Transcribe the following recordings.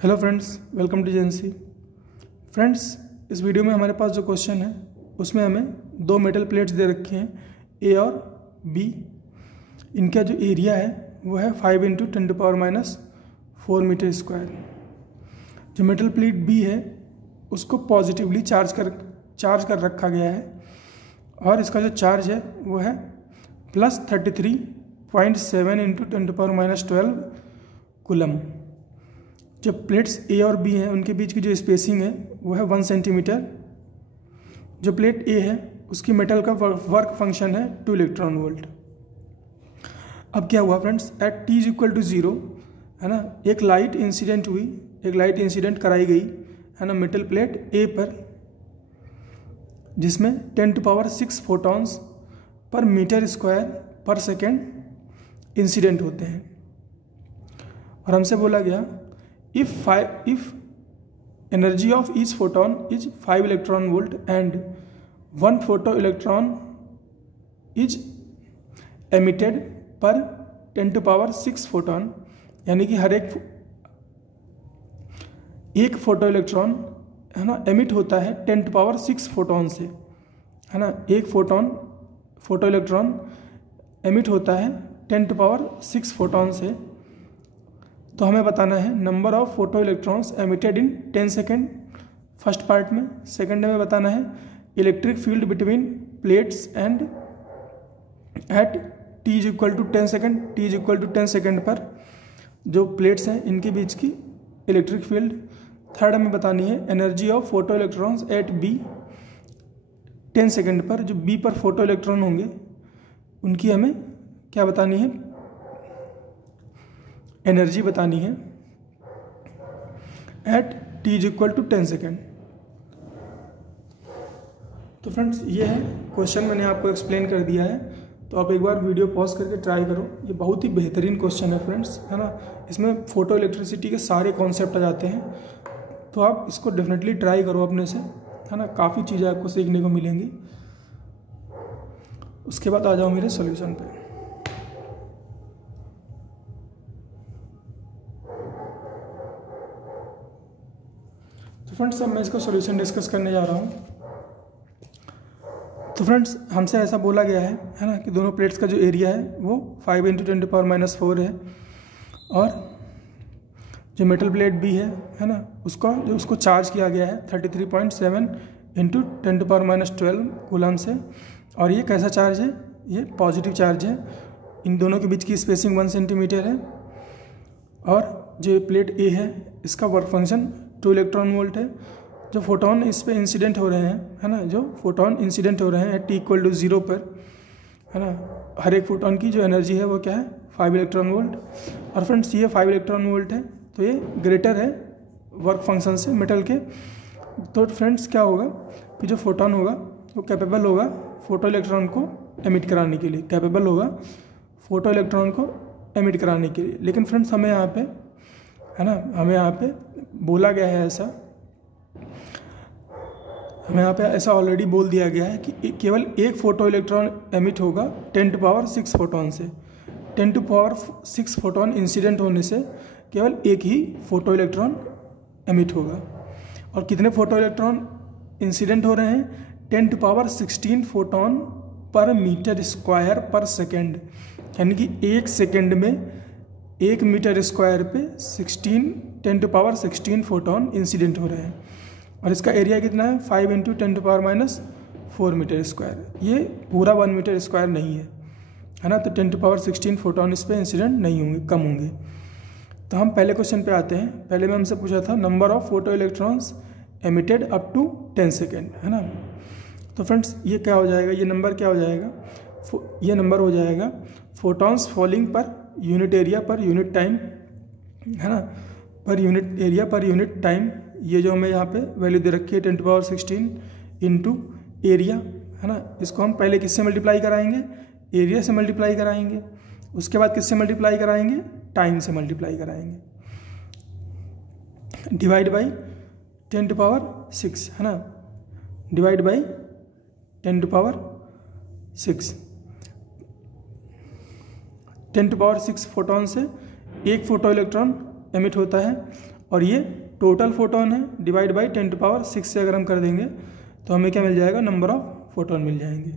Hello friends, welcome to JNC. Friends, इस video में हमारे पास जो क्वेश्चन है उसमें हमें दो मेटल प्लेट्स दे रखे हैं ए और बी। इनका जो एरिया है वो है 5 × 10⁻⁴ मीटर स्क्वायर। जो मेटल प्लेट बी है उसको पॉजिटिवली चार्ज कर रखा गया है और इसका जो चार्ज है वो है +33.7 × 10⁻12 कूलम। जो प्लेट्स ए और बी हैं उनके बीच की जो स्पेसिंग है वो है 1 सेंटीमीटर। जो प्लेट ए है उसकी मेटल का वर्क फंक्शन है 2 इलेक्ट्रॉन वोल्ट। अब क्या हुआ फ्रेंड्स, एट t = 0 है ना, एक लाइट इंसिडेंट कराई गई है ना मेटल प्लेट ए पर, जिसमें 10⁶ फोटॉन्स पर मीटर स्क्वायर पर सेकेंड इंसिडेंट होते हैं। और हमसे बोला गया if energy of each photon is 5 electron volt and 1 photoelectron is emitted per 10⁶ photon, यानी कि हर एक फोटो इलेक्ट्रॉन है ना एमिट होता है 10⁶ फोटॉन से, है ना। एक फोटो इलेक्ट्रॉन एमिट होता है 10⁶ फोटॉन से। तो हमें बताना है number of photoelectrons emitted in 10 second first part में। सेकेंड में बताना है electric field between plates and at t = 10 second. t = 10 second पर जो प्लेट्स हैं इनके बीच की इलेक्ट्रिक फील्ड। थर्ड हमें बतानी है energy of photoelectrons at b 10 second पर। जो b पर फोटो इलेक्ट्रॉन होंगे उनकी हमें क्या बतानी है, एनर्जी बतानी है एट t = 10 सेकेंड। तो फ्रेंड्स, ये है क्वेश्चन, मैंने आपको एक्सप्लेन कर दिया है। तो आप एक बार वीडियो पॉज करके ट्राई करो। ये बहुत ही बेहतरीन क्वेश्चन है फ्रेंड्स, है ना। इसमें फोटो इलेक्ट्रिसिटी के सारे कॉन्सेप्ट आ जाते हैं। तो आप इसको डेफिनेटली ट्राई करो अपने से, है ना। काफ़ी चीज़ें आपको सीखने को मिलेंगी। उसके बाद आ जाओ मेरे सॉल्यूशन पे। फ्रेंड्स, अब मैं इसका सॉल्यूशन डिस्कस करने जा रहा हूँ। तो फ्रेंड्स, हमसे ऐसा बोला गया है ना, कि दोनों प्लेट्स का जो एरिया है वो 5 × 10⁻⁴ है और जो मेटल प्लेट बी है ना, उसको चार्ज किया गया है 33.7 × 10⁻12 कूलम से। और ये कैसा चार्ज है, ये पॉजिटिव चार्ज है। इन दोनों के बीच की स्पेसिंग 1 सेंटीमीटर है। और जो प्लेट ए है इसका वर्क फंक्शन 2 इलेक्ट्रॉन वोल्ट है। जो फोटोन इस पे इंसिडेंट हो रहे हैं, है ना, जो फोटोन इंसिडेंट हो रहे हैं t = 0 पर, है ना, हर एक फोटोन की जो एनर्जी है वो क्या है, 5 इलेक्ट्रॉन वोल्ट। और फ्रेंड्स, ये 5 इलेक्ट्रॉन वोल्ट है तो ये ग्रेटर है वर्क फंक्शन से मेटल के। तो फ्रेंड्स, क्या होगा कि जो फोटोन होगा वो कैपेबल होगा फोटो इलेक्ट्रॉन को एमिट कराने के लिए, लेकिन फ्रेंड्स हमें यहाँ पे, है ना, हमें यहाँ पे बोला गया है ऐसा, हमें यहाँ पे ऐसा ऑलरेडी बोल दिया गया है कि केवल एक फोटो इलेक्ट्रॉन एमिट होगा 10⁶ फोटॉन से। 10⁶ फोटॉन इंसिडेंट होने से केवल एक ही फोटो इलेक्ट्रॉन एमिट होगा। और कितने फोटो इलेक्ट्रॉन इंसिडेंट हो रहे हैं, 10⁻16 फोटॉन पर मीटर स्क्वायर पर सेकेंड, यानी कि एक सेकेंड में 1 मीटर स्क्वायर पे 10⁻16 फोटॉन इंसिडेंट हो रहे हैं। और इसका एरिया कितना है, 5 × 10⁻⁴ मीटर स्क्वायर। ये पूरा 1 मीटर स्क्वायर नहीं है ना। तो 10⁻16 फोटॉन इस पर इंसिडेंट नहीं होंगे, कम होंगे। तो हम पहले क्वेश्चन पे आते हैं। पहले में हमसे पूछा था number of photoelectrons emitted up to 10 second, है ना। तो फ्रेंड्स, ये क्या हो जाएगा, ये नंबर क्या हो जाएगा, ये नंबर हो जाएगा photons falling per unit area per unit time, है ना, per unit area per unit time. ये जो हमें यहाँ पे वैल्यू दे रखी है 10⁻16 इंटू एरिया, है ना। इसको हम पहले किससे मल्टीप्लाई कराएंगे, एरिया से मल्टीप्लाई कराएंगे। उसके बाद किससे मल्टीप्लाई कराएंगे, टाइम से मल्टीप्लाई कराएंगे। डिवाइड बाई 10⁶, है ना, डिवाइड बाई 10⁶। 10⁶ फोटॉन से एक फोटो इलेक्ट्रॉन एमिट होता है और ये टोटल फोटोन है, डिवाइड बाई 10⁶ से अगर हम कर देंगे तो हमें क्या मिल जाएगा, नंबर ऑफ फोटोन मिल जाएंगे।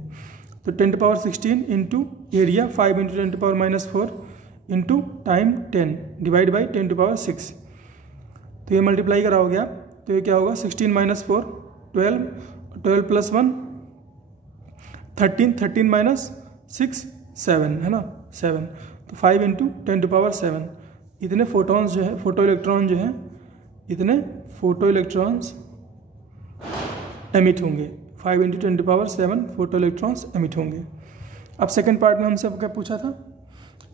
तो 10⁻16 into area 5 × 10⁻⁴ into time 10 divide by 10⁶। तो ये मल्टीप्लाई कराओगे आप तो ये क्या होगा, 16 - 4 12, 12 + 1 13, 13 - 6 7 है ना, 7। तो 5 × 10⁻⁷ इतने फोटॉन्स जो है, फोटो इलेक्ट्रॉन जो है, इतने फोटो इलेक्ट्रॉन्स एमिट होंगे। 5 × 10⁻⁷ फोटो इलेक्ट्रॉन्स एमिट होंगे। अब सेकेंड पार्ट में हमसे क्या पूछा था,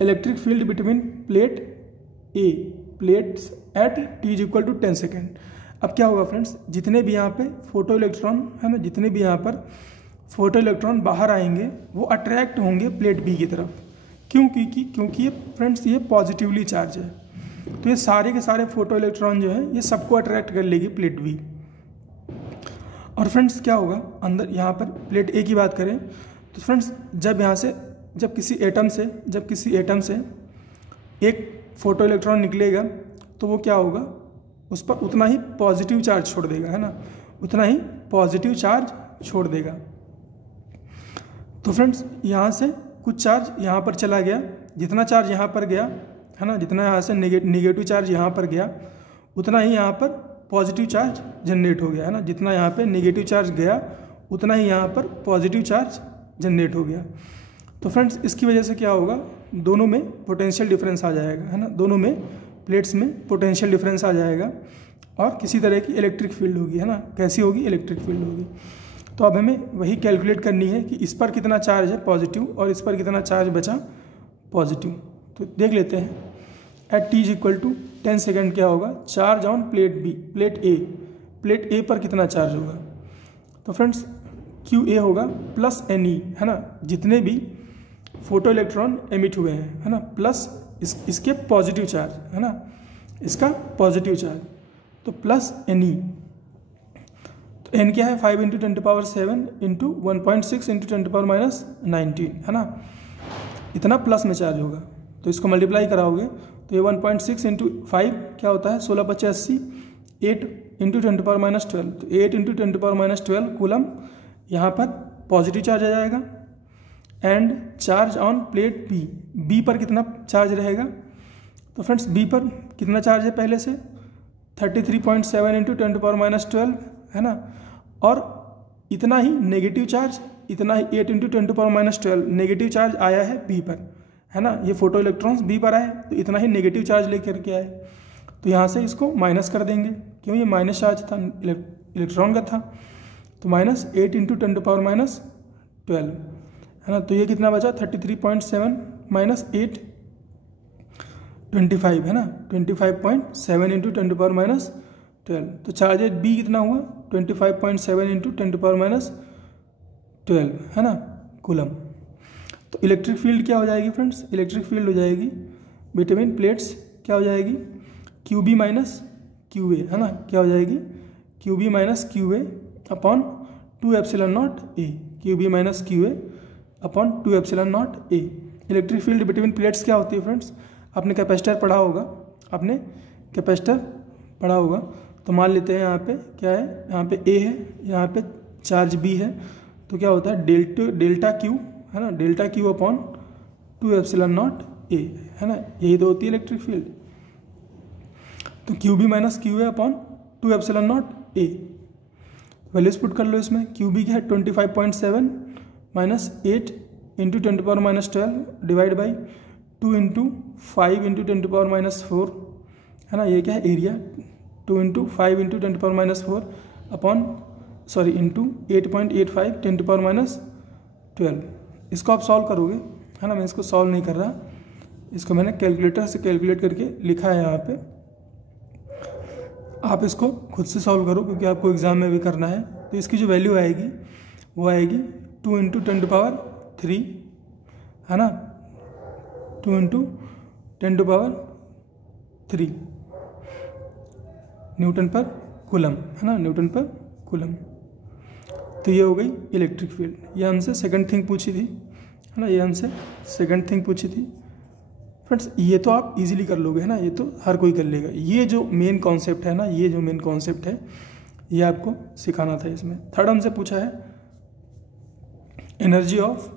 इलेक्ट्रिक फील्ड बिटवीन प्लेट ए प्लेट्स एट t = 10 सेकेंड। अब क्या होगा फ्रेंड्स, जितने भी यहाँ पे फोटो इलेक्ट्रॉन है ना, जितने भी यहाँ पर फोटो इलेक्ट्रॉन बाहर आएंगे वो अट्रैक्ट होंगे प्लेट बी की तरफ। क्यों? क्योंकि ये फ्रेंड्स ये पॉजिटिवली चार्ज है, तो ये सारे के सारे फोटो इलेक्ट्रॉन जो है ये सबको अट्रैक्ट कर लेगी प्लेट बी। और फ्रेंड्स क्या होगा अंदर, यहाँ पर प्लेट ए की बात करें तो फ्रेंड्स जब किसी एटम से एक फोटो इलेक्ट्रॉन निकलेगा तो वो क्या होगा, उस पर उतना ही पॉजिटिव चार्ज छोड़ देगा, है ना, उतना ही पॉजिटिव चार्ज छोड़ देगा। तो फ्रेंड्स यहाँ से कुछ चार्ज यहाँ पर चला गया, जितना चार्ज यहाँ पर गया है ना, जितना यहाँ से निगेटिव चार्ज यहाँ पर गया उतना ही यहाँ पर पॉजिटिव चार्ज जनरेट हो गया, है ना, जितना यहाँ पे नेगेटिव चार्ज गया उतना ही यहाँ पर पॉजिटिव चार्ज जनरेट हो गया। तो फ्रेंड्स इसकी वजह से क्या होगा, दोनों में पोटेंशियल डिफरेंस आ जाएगा, है ना, दोनों में प्लेट्स में पोटेंशियल डिफरेंस आ जाएगा और किसी तरह की इलेक्ट्रिक फील्ड होगी, है ना, कैसी होगी, इलेक्ट्रिक फील्ड होगी। तो अब हमें वही कैलकुलेट करनी है कि इस पर कितना चार्ज है पॉजिटिव और इस पर कितना चार्ज बचा पॉजिटिव। तो देख लेते हैं, एट t = 10 सेकेंड क्या होगा, charge on plate B, plate A पर कितना चार्ज होगा। तो फ्रेंड्स QA होगा प्लस NE, है ना, जितने भी फोटो इलेक्ट्रॉन एमिट हुए हैं, है ना, प्लस इसके पॉजिटिव चार्ज, है ना, इसका पॉजिटिव चार्ज, तो प्लस NE। तो N क्या है, 5 × 10⁻⁷ इंटू 1.6 × 10⁻⁻19, है ना, इतना प्लस में चार्ज होगा। तो इसको मल्टीप्लाई कराओगे तो ये 1.6 × 5 क्या होता है, 16 × 5 80, 8 × 10⁻⁻12, तो 8 × 10⁻⁻12 कूलम यहाँ पर पॉजिटिव चार्ज आ जाएगा। And charge on plate B पर कितना चार्ज रहेगा, तो फ्रेंड्स बी पर कितना चार्ज है पहले से 33.7 × 10⁻12, है ना, और इतना ही नेगेटिव चार्ज, इतना ही 8 × 10⁻12 नेगेटिव चार्ज आया है बी पर, है ना, ये फोटो इलेक्ट्रॉन्स बी पर आए तो इतना ही नेगेटिव चार्ज लेकर के आए। तो यहाँ से इसको माइनस कर देंगे, क्यों, ये माइनस चार्ज था इलेक्ट्रॉन का था, तो -8 × 10⁻12, है ना, तो ये कितना बचा 33.7 - 8 25, है ना, 25.7 × 10⁻12। तो चार्ज बी कितना हुआ 25.7 × 10⁻12, है ना, कूलम। तो इलेक्ट्रिक फील्ड क्या हो जाएगी फ्रेंड्स, इलेक्ट्रिक फील्ड हो जाएगी बिटवीन प्लेट्स, क्या हो जाएगी QB - QA, है ना, क्या हो जाएगी QB - QA upon 2ε0A, QB - QA upon 2ε0A। Electric field between plates क्या होती है फ्रेंड्स, आपने कैपेसिटर पढ़ा होगा, तो मान लेते हैं यहाँ पे क्या है, यहाँ पे A है, यहाँ पे चार्ज B है, तो क्या होता है डेल्टा Q, है ना, डेल्टा Q अपॉन 2ε0A, है ना, यही तो होती है इलेक्ट्रिक फील्ड। तो QB - QA upon 2ε0A, values put कर लो इसमें। QB क्या है 25.7 - 8 × 10⁻12 डिवाइड बाई 2 × 5 × 10⁻4, है ना, ये क्या है एरिया, 2 × 5 × 10⁻4 अपॉन इंटू 8.85 10⁻12। इसको आप सॉल्व करोगे, है ना, मैं इसको सॉल्व नहीं कर रहा, इसको मैंने कैलकुलेटर से कैलकुलेट करके लिखा है यहाँ पे, आप इसको खुद से सॉल्व करो क्योंकि आपको एग्ज़ाम में भी करना है। तो इसकी जो वैल्यू आएगी वो आएगी 2 × 10⁻3, है ना, 2 × 10⁻3 न्यूटन पर कूलम, है ना, न्यूटन पर कूलम। तो ये हो गई इलेक्ट्रिक फील्ड। ये हमसे सेकंड थिंग पूछी थी, है ना, ये हमसे सेकंड थिंग पूछी थी फ्रेंड्स ये तो आप इजीली कर लोगे है ना, ये तो हर कोई कर लेगा। ये जो मेन कॉन्सेप्ट है ना, ये जो मेन कॉन्सेप्ट है ये आपको सिखाना था इसमें। थर्ड हमसे पूछा है energy of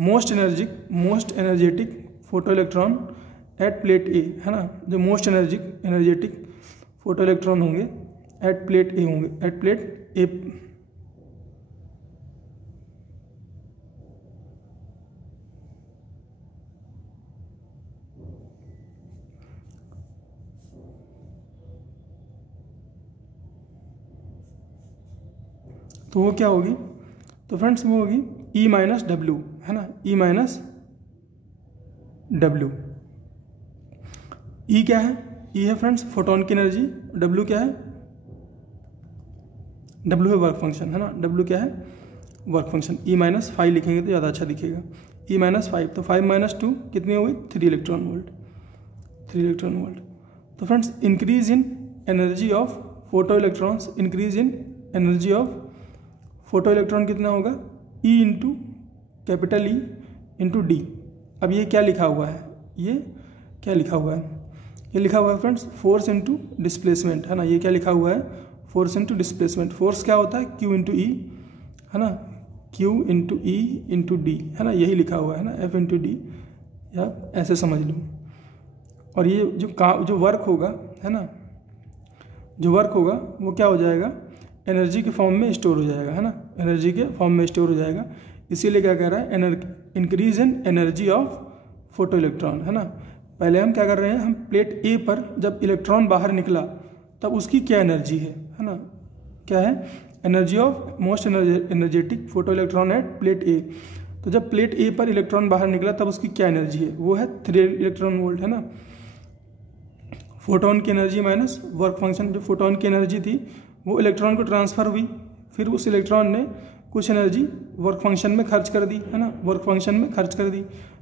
most energetic photoelectron at plate A, है ना। जो मोस्ट एनर्जेटिक फोटो इलेक्ट्रॉन होंगे एट प्लेट ए होंगे, एट प्लेट ए। तो वो क्या होगी, तो फ्रेंड्स वो होगी E माइनस डब्ल्यू, है ना, E माइनस डब्ल्यू। E क्या है, E है फ्रेंड्स फोटोन की एनर्जी, W क्या है, W है वर्क फंक्शन, है ना, W क्या है वर्क फंक्शन। E माइनस 5 लिखेंगे तो ज़्यादा अच्छा दिखेगा, E माइनस 5, तो 5 माइनस 2 कितनी होगी 3 इलेक्ट्रॉन वोल्ट, 3 इलेक्ट्रॉन वोल्ट। तो friends increase in energy of photo electrons, increase in energy of photo electron कितना होगा E into capital E into D. अब ये क्या लिखा हुआ है, ये क्या लिखा हुआ है, ये लिखा हुआ है फ्रेंड्स फोर्स इंटू डिस्प्लेसमेंट, है ना। ये क्या लिखा हुआ है, फोर्स इंटू डिस्प्लेसमेंट। फोर्स क्या होता है Q इंटू ई, है ना, Q into E into D, है ना, यही लिखा हुआ है ना, F इंटू डी, या ऐसे समझ लो। और ये जो वर्क होगा, है ना, जो वर्क होगा वो क्या हो जाएगा, एनर्जी के फॉर्म में स्टोर हो जाएगा, है ना, एनर्जी के फॉर्म में स्टोर हो जाएगा। इसीलिए क्या कह रहा है, increase in energy of photo electron, है ना। पहले हम क्या कर रहे हैं, हम प्लेट ए पर जब इलेक्ट्रॉन बाहर निकला तब उसकी क्या एनर्जी है ना, क्या है, energy of most energetic photoelectron at plate A. तो जब प्लेट ए पर इलेक्ट्रॉन बाहर निकला तब उसकी क्या एनर्जी है, वो है 3 इलेक्ट्रॉन वोल्ट, है ना। फोटोन की एनर्जी माइनस वर्क फंक्शन, जो फोटोन की एनर्जी थी वो इलेक्ट्रॉन को ट्रांसफ़र हुई, फिर उस इलेक्ट्रॉन ने कुछ एनर्जी वर्क फंक्शन में खर्च कर दी, है ना, वर्क फंक्शन में खर्च कर दी।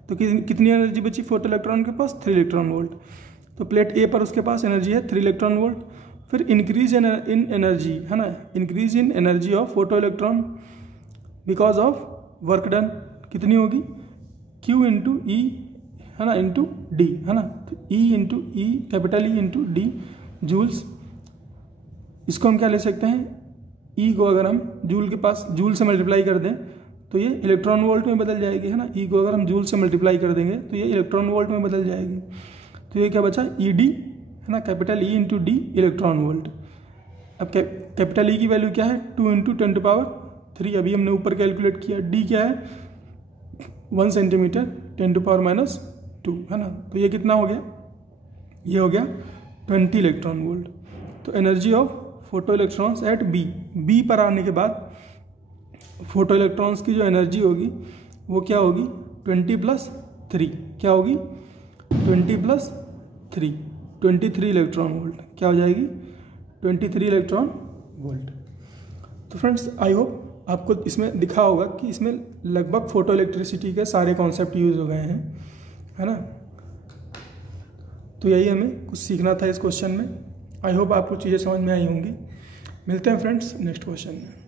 तो कितनी एनर्जी बची फोटो इलेक्ट्रॉन के पास, 3 इलेक्ट्रॉन वोल्ट। तो प्लेट ए पर उसके पास एनर्जी है 3 इलेक्ट्रॉन वोल्ट। फिर इंक्रीज इन एनर्जी, है ना, increase in energy of photo electron because of work done, कितनी होगी Q इंटू ई, है ना, इंटू डी, है ना। तो E into e, capital E into D joules. इसको हम क्या ले सकते हैं, E को अगर हम जूल के पास जूल से मल्टीप्लाई कर दें तो ये इलेक्ट्रॉन वोल्ट में बदल जाएगी, है ना। E को अगर हम जूल से मल्टीप्लाई कर देंगे तो ये इलेक्ट्रॉन वोल्ट में बदल जाएगी। तो ये क्या बचा, ED, है ना, capital E into D electron volt. अब कैपिटल E की वैल्यू क्या है, 2 इंटू 10 टू पावर 3, अभी हमने ऊपर कैलकुलेट किया। D क्या है 1 सेंटीमीटर 10 टू पावर माइनस 2, है ना। तो ये कितना हो गया, ये हो गया 20 इलेक्ट्रॉन वोल्ट। तो energy of photoelectrons at B पर आने के बाद फोटो इलेक्ट्रॉन्स की जो एनर्जी होगी वो क्या होगी 20 प्लस 3, क्या होगी 20 प्लस 3, 23 इलेक्ट्रॉन वोल्ट, क्या हो जाएगी 23 इलेक्ट्रॉन वोल्ट। तो फ्रेंड्स आई होप आपको इसमें दिखा होगा कि इसमें लगभग फोटो इलेक्ट्रिसिटी के सारे कॉन्सेप्ट यूज हो गए हैं, है ना। तो यही हमें कुछ सीखना था इस क्वेश्चन में। आई होप आपको चीज़ें समझ में आई होंगी। मिलते हैं फ्रेंड्स नेक्स्ट क्वेश्चन में।